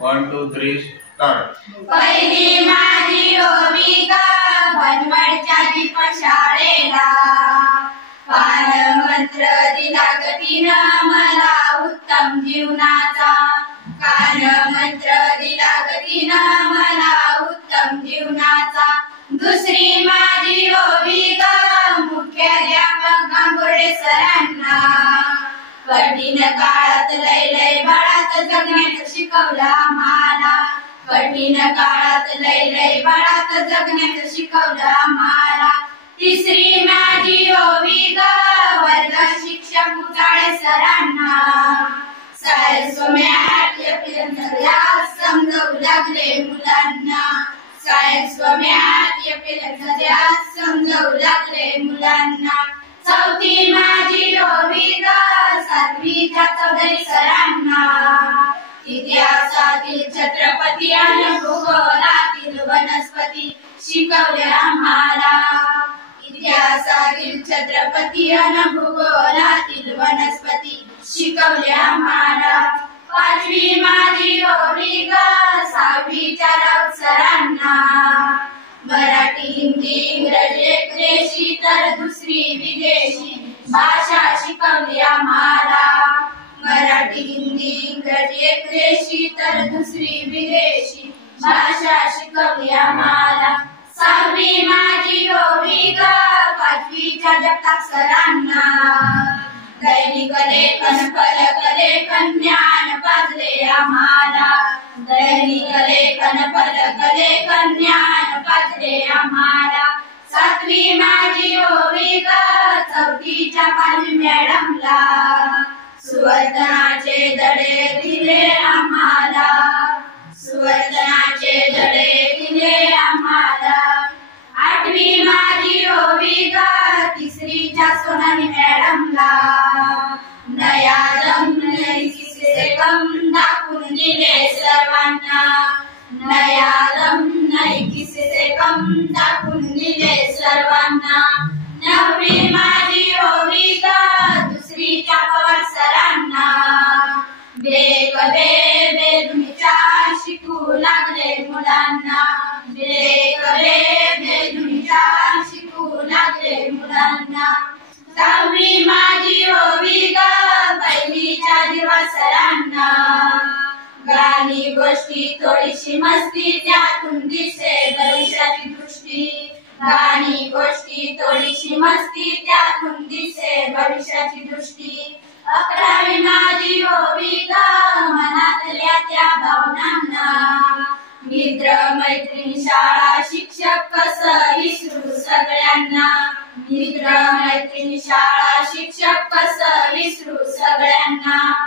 1 2 3 start. पहिली माझी ओवी ग बनवडच्या दीपशाळेला, कानमंत्र दिला ग तिनं मला उत्तम जीवनाचा, कानमंत्र दिला ग तिनं मला उत्तम जीवनाचा। दुसरी माझी ओवी ग मुख्याध्यापक गांगुर्डे सरांना, कठीण काळात लय बाळात जगण्याचं शिकवलं आम्हाला, कठीण काळात लय बाळात जगण्याचं शिकवलं आम्हाला। तिसरी माझी ओवी ग वर्ग शिक्षक उचाळे सरांना, सायन्स मॅथ समजवू लागले मुलांना, सायन्स व मॅथ समजवू लागले मुलांना। चौथी माझी ओवी ग सातवीच्या चौधरी सरांना, इतिहासातील छत्रपती आणि भूगोलातील वनस्पती शिकवले आम्हाला, इतिहासातील छत्रपती आणि भूगोलातील वनस्पती शिकवले आम्हाला। पाचवी माझी ओवी ग सहावीच्या राऊत सरांना, मराठी हिंदी इंग्रजी देशी तर दुसरी विदेशी भाषा शिकवली आम्हाला, मराठी हिंदी इंग्रजी देशी तर दुसरी विदेशी भाषा शिकवली आम्हाला। सहावी माझी ओवी ग पाचवीच्या जगताप सरांना, दैनिक लेखन फलक लेखन ज्ञान पाजले आम्हाला, दैनिक लेखन फलक लेखन ज्ञान पाजले आम्हाला। सातवी माझी ओवी ग चौथीच्या पाली मॅडमला, सुवर्तनाचे धडे दिले आम्हाला, सुवर्तनाचे धडे दिले आम्हाला। आठवी माझी ओवी ग तिसरीच्या सोनाली मॅडमला, नया दम नई किस्से कम दाखवून दिले सर्वांना, नया दम नई किस्से कम दाखवून दिले सर्वांना। नववी माझी ओवी ग दुसरीच्या पवार सरांना, बेग बेदुनीच्या शिकू लागले मुलांना, बेग बेदुनीच्या शिकू लागले मुलांना। दहावी माझी ओवी ग पहिलीच्या दिवा सरांना, गाणी गोष्टी थोडीशी मस्ती त्यातून दिसे भविष्याची दृष्टी, गाणी गोष्टी थोडीशी मस्ती त्यातून दिसे भविष्याची दृष्टी। अकरावी माझी ओवी ग मनातल्या त्या भावनांना, मित्र मैत्रिणी शाळा शिक्षक कसं विसरू सगळ्यांना, मित्र मैत्रिणी शाळा शिक्षक कसं विसरू सगळ्यांना।